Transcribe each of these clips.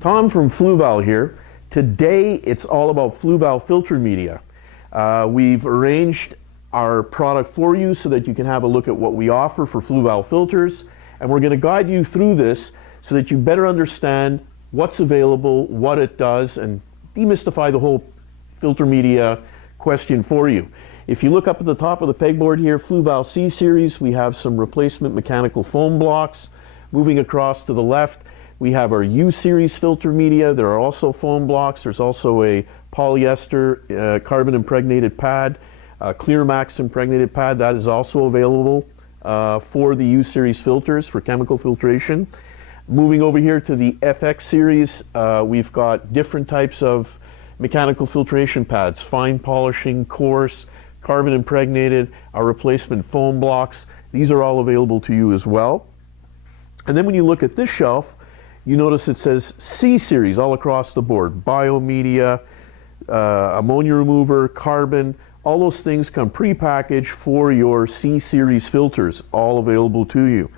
Tom from Fluval here. Today it's all about Fluval filter media. We've arranged our product for you so that you can have a look at what we offer for Fluval filters, and we're going to guide you through this so that you better understand what's available, what it does, and demystify the whole filter media question for you. If you look up at the top of the pegboard here, Fluval C series, we have some replacement mechanical foam blocks. Moving across to the left, we have our U series filter media. There are also foam blocks. There's also a polyester carbon impregnated pad, Clear Max impregnated pad that is also available for the U series filters for chemical filtration. Moving over here to the FX series, we've got different types of mechanical filtration pads, fine polishing, coarse, carbon impregnated, our replacement foam blocks. These are all available to you as well. And then when you look at this shelf, you notice it says C series all across the board. Biomedia, ammonia remover, carbon, all those things come pre-packaged for your C series filters, all available to you.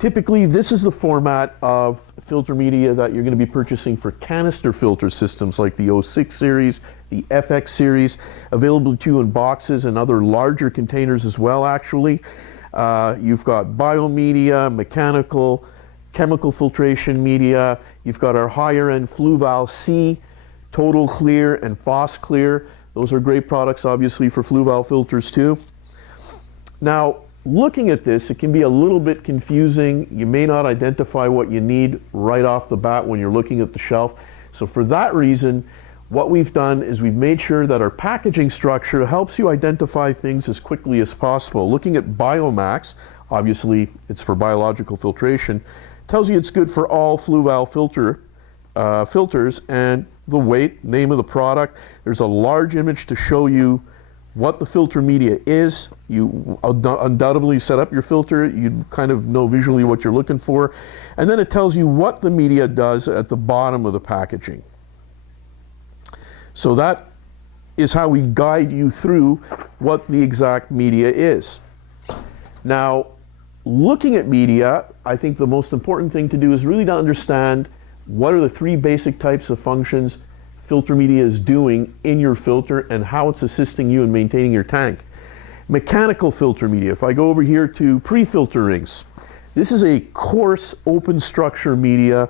Typically, this is the format of filter media that you're going to be purchasing for canister filter systems like the 06 series, the FX series, available to you in boxes and other larger containers as well, actually. You've got biomedia, mechanical, chemical filtration media. You've got our higher end Fluval C, Total Clear and Phos Clear. Those are great products, obviously, for Fluval filters too. Now, looking at this, it can be a little bit confusing. You may not identify what you need right off the bat when you're looking at the shelf. So for that reason, what we've done is we've made sure that our packaging structure helps you identify things as quickly as possible. Looking at Biomax, obviously it's for biological filtration, tells you it's good for all Fluval filters, and the weight, name of the product. There's a large image to show you what the filter media is. You undoubtedly set up your filter, you kind of know visually what you're looking for, and then it tells you what the media does at the bottom of the packaging. So that is how we guide you through what the exact media is. Now, looking at media, I think the most important thing to do is really to understand what are the three basic types of functions filter media is doing in your filter and how it's assisting you in maintaining your tank. Mechanical filter media, if I go over here to pre-filter rings, this is a coarse open structure media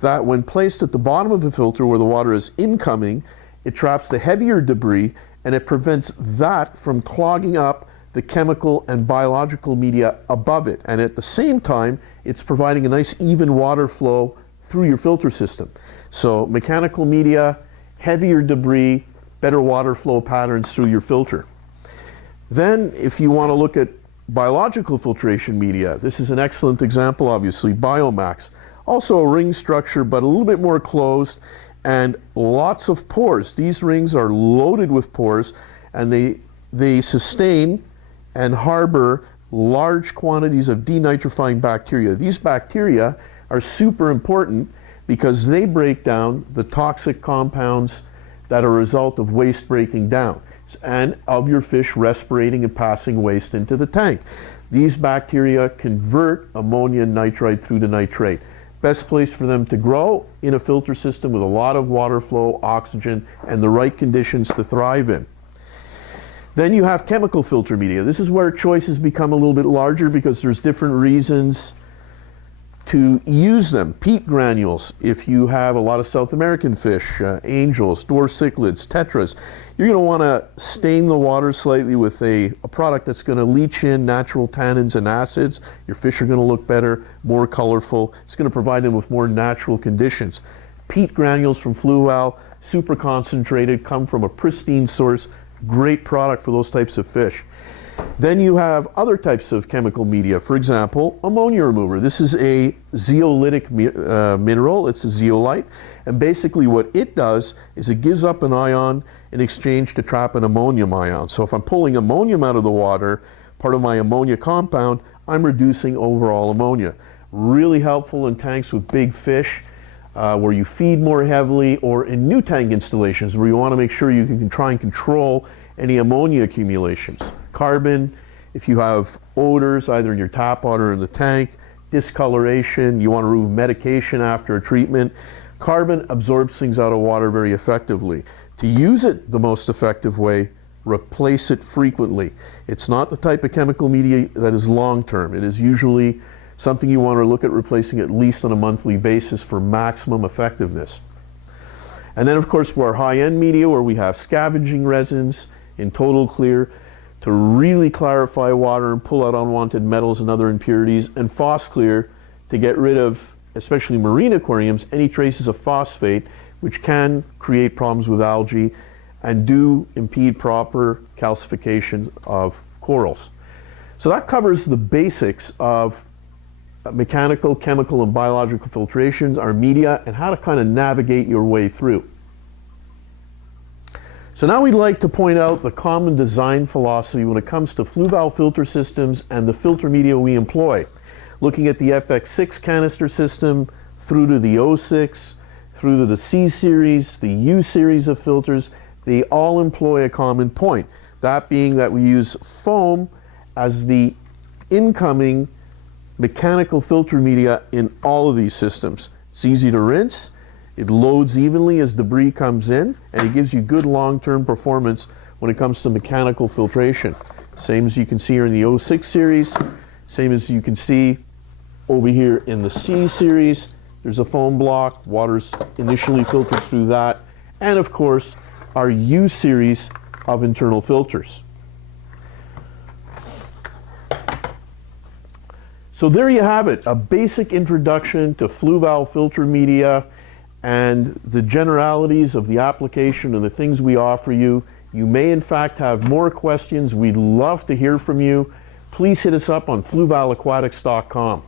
that when placed at the bottom of the filter where the water is incoming, it traps the heavier debris and it prevents that from clogging up the chemical and biological media above it. And at the same time, it's providing a nice even water flow through your filter system. So mechanical media, heavier debris, better water flow patterns through your filter. Then if you want to look at biological filtration media, this is an excellent example, obviously, Biomax. Also a ring structure, but a little bit more closed and lots of pores. These rings are loaded with pores and they sustain and harbor large quantities of denitrifying bacteria. These bacteria are super important because they break down the toxic compounds that are a result of waste breaking down and of your fish respirating and passing waste into the tank. These bacteria convert ammonia and nitrite through to nitrate. Best place for them to grow in a filter system with a lot of water flow, oxygen, and the right conditions to thrive in. Then you have chemical filter media. This is where choices become a little bit larger because there's different reasons to use them. Peat granules, if you have a lot of South American fish, angels, dwarf cichlids, tetras, you're going to want to stain the water slightly with a product that's going to leach in natural tannins and acids. Your fish are going to look better, more colorful. It's going to provide them with more natural conditions. Peat granules from Fluval, super concentrated, come from a pristine source. Great product for those types of fish. Then you have other types of chemical media. For example, ammonia remover. This is a zeolitic mineral. It's a zeolite. And basically what it does is it gives up an ion in exchange to trap an ammonium ion. So if I'm pulling ammonium out of the water, part of my ammonia compound, I'm reducing overall ammonia. Really helpful in tanks with big fish. Where you feed more heavily, or in new tank installations where you want to make sure you can try and control any ammonia accumulations. Carbon, if you have odors either in your tap water or in the tank, discoloration, you want to remove medication after a treatment. Carbon absorbs things out of water very effectively. To use it the most effective way, replace it frequently. It's not the type of chemical media that is long-term. It is usually something you want to look at replacing at least on a monthly basis for maximum effectiveness. And then of course for our high-end media where we have scavenging resins in total clear to really clarify water and pull out unwanted metals and other impurities, and Phosclear to get rid of, especially marine aquariums, any traces of phosphate which can create problems with algae and do impede proper calcification of corals. So that covers the basics of mechanical, chemical, and biological filtrations, our media, and how to kind of navigate your way through. So now we'd like to point out the common design philosophy when it comes to Fluval filter systems and the filter media we employ. Looking at the FX6 canister system through to the O6, through to the C series, the U series of filters, they all employ a common point. That being that we use foam as the incoming mechanical filter media in all of these systems. It's easy to rinse, it loads evenly as debris comes in, and it gives you good long-term performance when it comes to mechanical filtration. Same as you can see here in the O6 series, same as you can see over here in the C series. There's a foam block, water's initially filtered through that, and of course our U series of internal filters. So there you have it, a basic introduction to Fluval filter media and the generalities of the application and the things we offer you. You may in fact have more questions. We'd love to hear from you. Please hit us up on fluvalaquatics.com.